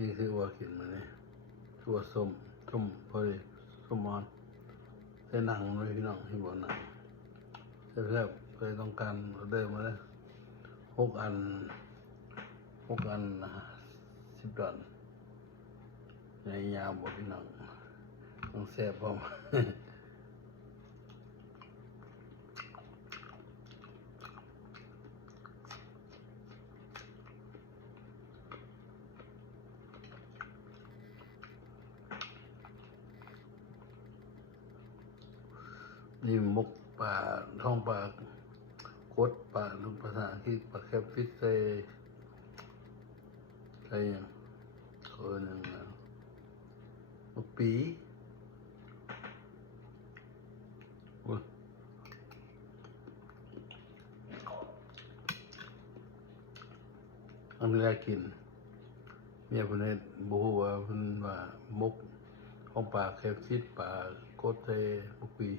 นี่คือว่ากินมาเนี่ยตัวส้มพอดีส้มมันใส่หนังเลยพี่น้องที่บอกหนังแซ่บๆเคยต้องการเดิมมาแล้ว6 อัน10 ดอนในยามบอกพี่น้องต้องแซ่บพร้อม นี่มกปลาท้องปลาโคตรปลาลูกภาษาอังกฤษปลาแคปฟิชใส่ยังหนึ่งมกปีอุ้ยอันนี้แรกกินเมียเพิ่นเฮ็ดบ่ฮู้ว่าเพิ่นว่ามกท้องปลาแคปฟิชปลาโคตรใส่มกปี